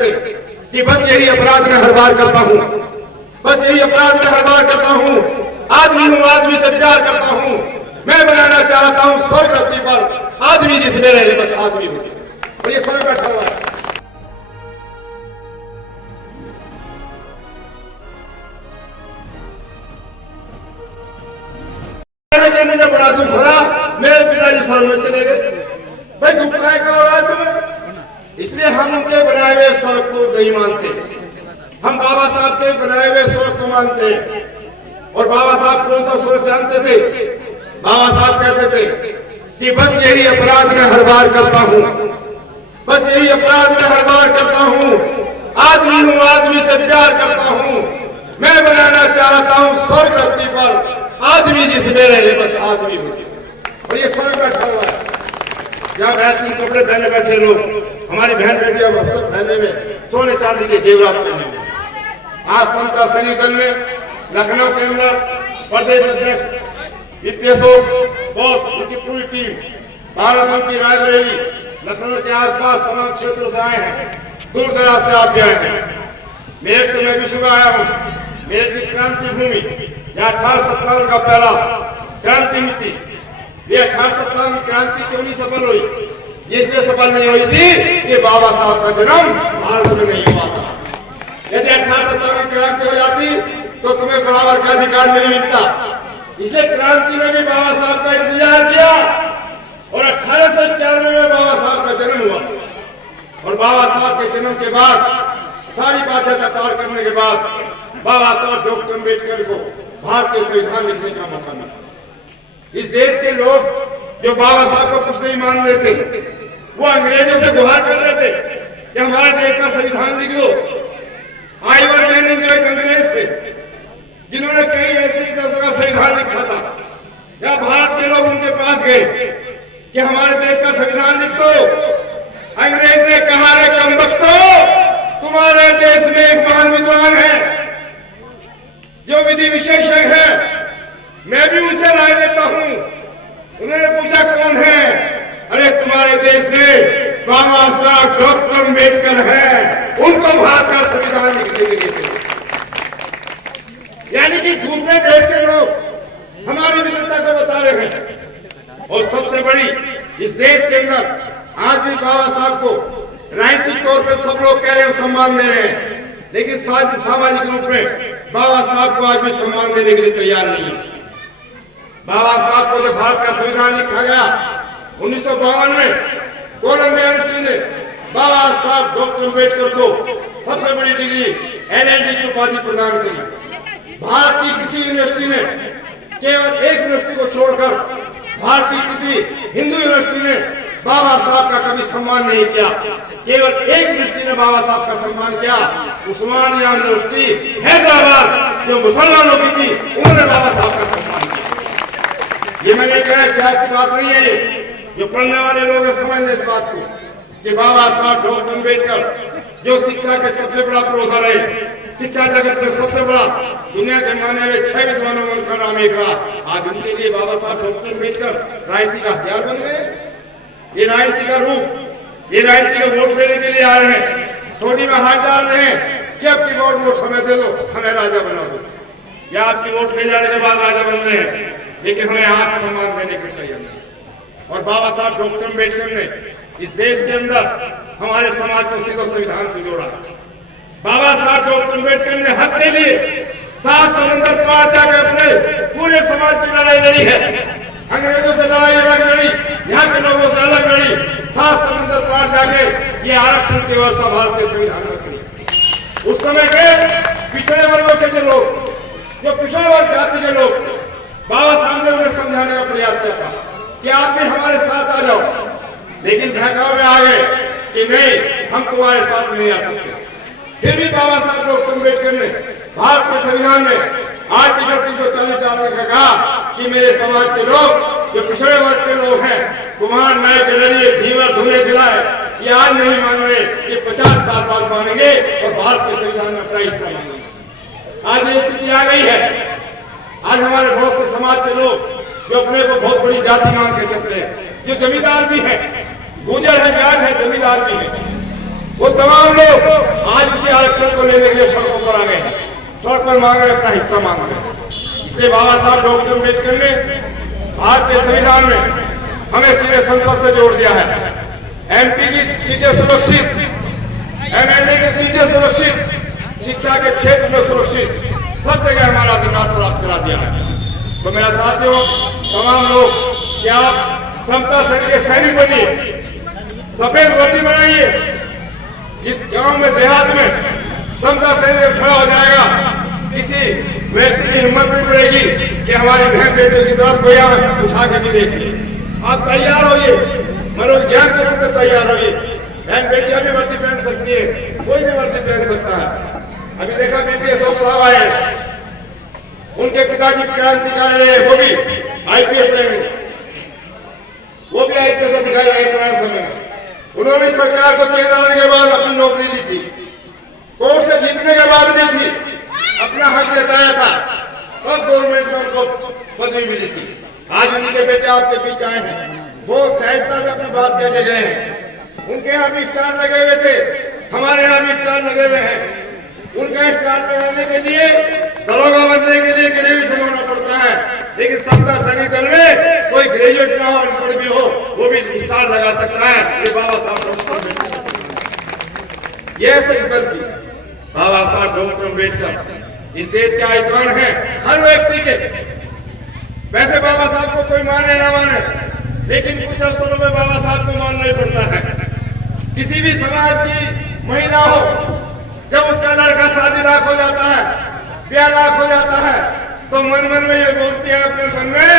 थे कि बस यही अपराध मैं हर बार करता हूँ, बस यही अपराध मैं हर बार करता हूँ, आदमी हूँ, आदमी से प्यार करता हूँ, मैं बनाना चाहता हूँ स्वर्ग धरती पर आदमी जिसमें रहे, बस आदमी बने। और ये स्वर्ग बैठा हुआ है। मुझे बड़ा दुख भरा, मेरे पिताजी स्वर्ग में चले गए। भाई दुख काय का हो रहा है तुम्हें? इसलिए हम उनके बनाए हुए स्वर्ग को नहीं मानते, हम बाबा साहब के बनाए हुए स्वर्ग को मानते हैं। और बाबा साहब कौन सा स्वर्ग जानते थे? बाबा साहब कहते थे कि बस यही अपराध मैं हर बार करता हूँ, बस यही अपराध मैं हर बार करता हूँ, आदमी हूँ, आदमी से प्यार करता हूँ, मैं बनाना चाहता हूँ स्वर्ग धरती पर आदमी जिसमें रहे, बस आदमी बने। और ये स्वर्ग बैठा हुआ है। यहाँ बेहतरीन कपड़े पहने बैठे लोग, हमारी बहन बेटियां वस्त्र पहने में, सोने चांदी के जेवरात पहने में। आज समता सैनिक दल ने लखनऊ के अंदर प्रदेश अध्यक्ष ईपीएसओ बहुत उनकी पूरी टीम बाराबंकी, रायबरेली, लखनऊ के आसपास तमाम क्षेत्रों से आए हैं, दूर दराज से आप भी आए हैं। मेरठ से मैं भी सुबह आया हूँ। मेरठ की क्रांति भूमि, जहाँ 1857 का पहला क्रांति हुई थी। ये 1857 की क्रांति क्यों नहीं सफल हुई? ये इसलिए सफल नहीं हुई थी कि बाबा साहब का जन्म भारत में नहीं हुआ था। यदि 1857 की क्रांति हो जाती तो तुम्हें बराबर का अधिकार नहीं मिलता। इसलिए क्रांति ने भी बाबा साहब का इंतजार किया और 1891 में बाबा साहब का जन्म हुआ। और बाबा साहब के जन्म के बाद, सारी बाध्यता पार करने के बाद, बाबा साहब डॉक्टर अम्बेडकर को भारतीय संविधान लिखने का मौका मिला। इस देश के लोग जो बाबा साहब को कुछ नहीं मान रहे थे, वो अंग्रेजों से गुहार कर रहे थे कि हमारे देश का संविधान लिख दो। आइवर लेनिन जो एक अंग्रेज थे, जिन्होंने कई ऐसे देशों का संविधान लिखा था, या भारत के लोग उनके पास गए कि हमारे देश का संविधान लिख दो। अंग्रेज ने कहा, रे कमबख्तो, तुम्हारे देश में एक महान विद्वान है जो विधि विशेषज्ञ है, मैं भी उनसे राय लेता हूँ। उन्होंने पूछा कौन है? अरे तुम्हारे देश में बाबा साहब डॉक्टर अम्बेडकर है, उनको भारत का संविधान लिखने के लिए। यानी कि दूसरे देश के लोग हमारी विविधता को बता रहे हैं। और सबसे बड़ी, इस देश के अंदर आज भी बाबा साहब को राजनीतिक तौर पर सब लोग कह रहे हैं, सम्मान दे रहे हैं, लेकिन सामाजिक रूप में बाबा साहब को आज भी सम्मान देने के लिए तैयार नहीं है। बाबा साहब को जब भारत का संविधान लिखा गया 1952 में, कोलंबिया यूनिवर्सिटी ने बाबा साहब डॉक्टर अम्बेडकर को सबसे बड़ी डिग्री LLD की उपाधि प्रदान करी। भारत की किसी यूनिवर्सिटी ने, केवल एक यूनिवर्सिटी को छोड़कर भारत की किसी हिंदू यूनिवर्सिटी ने बाबा साहब का कभी सम्मान नहीं किया। केवल एक यूनिवर्सिटी ने बाबा साहब का सम्मान किया, उस्मानिया यूनिवर्सिटी हैदराबाद, जो मुसलमानों की थी, उन्होंने बाबा साहब का सम्मान किया। ये मैंने कहा, इतिहास की बात नहीं है, जो पढ़ने वाले लोग समझने इस बात को कि बाबा साहब डॉक्टर अम्बेडकर जो शिक्षा के सबसे बड़ा पुरोधा रहे, शिक्षा जगत में सबसे बड़ा, दुनिया के माने में 6 विद्वानों में उनका नाम एक रहा। आज उनके लिए बाबा साहब डॉक्टर अम्बेडकर राजनीति का हथियार बन गए। ये राजनीति का रूप, ये राजनीति का वोट देने के लिए आ रहे हैं, थोड़ी में हाथ डाल रहे हैं कि आपकी वोट हमें दे दो, हमें राजा बना दो, या आपकी वोट दे जाने के बाद राजा बन रहे हैं, लेकिन हमें आज सम्मान देने के तैयार नहीं। और बाबा साहब डॉक्टर अम्बेडकर ने इस देश के अंदर हमारे समाज को सीधा संविधान से जोड़ा। बाबा साहब डॉक्टर अम्बेडकर ने हक के लिए 7 समंदर पार जाकर अपने पूरे समाज की लड़ाई लड़ी है। अंग्रेजों से लड़ाई अलग लड़ी, यहाँ के लोगों से अलग लड़ी, 7 समंदर पार जाके ये आरक्षण की व्यवस्था भारतीय संविधान में करी। उस समय के पिछड़े वर्गों के जो लोग, जो पिछड़े वर्ग जाति के लोग, बाबा साहब ने उन्हें समझाने का प्रयास किया था कि आप भी हमारे साथ आ जाओ, लेकिन बहकावे में आ गए कि नहीं, हम तुम्हारे साथ नहीं आ सकते। फिर भी बाबा साहब डॉक्टर अम्बेडकर ने भारत के संविधान में आर्टिकल 340 डालने का कहा कि मेरे समाज के लोग, जो पिछड़े वर्ग के लोग हैं, कुम्हार, नायक, गडरिये, धीवर, धुले, जिलाए, ये आज नहीं मान रहे, ये 50 साल बाद मानेंगे और भारत के संविधान में अपना हिस्सा मानेंगे। आज ये स्थिति आ गई है। आज हमारे बहुत से समाज के लोग जो अपने को बहुत बड़ी जाति मान के चलते हैं, जो जमींदार भी हैं, गुजर है, जाट है, जमींदार भी है, वो तमाम लोग आरक्षण को लेने के लिए सड़कों पर आ गए हैं, सड़क पर मांग रहे, अपना हिस्सा मांग रहे। इसलिए बाबा साहब डॉक्टर अम्बेडकर ने भारतीय संविधान में हमें सीधे संसद से जोड़ दिया है। एमपी की सीटें सुरक्षित, एमएलए की सीटें सुरक्षित, शिक्षा के क्षेत्र में सुरक्षित, सब जगह हमारा अधिकार प्राप्त करा दिया है। तो मेरा साथियों, तमाम लोग, क्या आप समता संघ के सैनिक बनिए, सफेद वर्दी बनाइए। जिस गांव में, देहात में समता सैनिक खड़ा हो जाएगा, किसी व्यक्ति की हिम्मत नहीं पड़ेगी कि हमारी बहन बेटियों की तरफ कोई उठा के भी देखिए। आप तैयार होइए, मनोविज्ञान के रूप में तैयार होइए। बहन बेटियां भी वर्दी पहन सकती है, कोई भी वर्दी पहन सकता है। अभी देखा बीपी अशोक साहब आए, उनके पिताजी क्रांतिकारी रहे, वो भी आईपीएस रहे, वो भी आईपीएस अधिकारी रहे पुराने समय में। उन्होंने सरकार को चेंज आने के बाद अपनी नौकरी दी थी, कोर्ट से जीतने के बाद दी थी, अपना हक जताया था, तब गवर्नमेंट में उनको पदवी मिली थी। आज उनके बेटे आपके बीच आए हैं, वो सहजता से अपनी बात कह के गए हैं। उनके यहाँ भी स्टार लगे हुए थे, हमारे यहाँ भी स्टार लगे हुए हैं। उनका स्टार लगाने के लिए, दरोगा बनने के लिए ग्रेजुएशन होना पड़ता है, लेकिन समता सैनिक दल में कोई ग्रेजुएट ना हो, अनपढ़ भी हो, वो भी स्टार लगा सकता है। ये बाबा साहब डॉक्टर अम्बेडकर, ये इस दल की बाबा साहब डॉक्टर अम्बेडकर इस देश के आइकॉन हैं, हर व्यक्ति के। वैसे बाबा साहब को कोई माने ना माने, लेकिन कुछ अवसरों में बाबा साहब को मानना ही पड़ता है। किसी भी समाज की महिला हो, जब उसका लड़का शादी लाख हो जाता है, ब्याह लाख हो जाता है, तो मन मन में ये बोलती है अपने मन में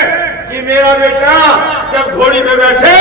कि मेरा बेटा जब घोड़ी पे बैठे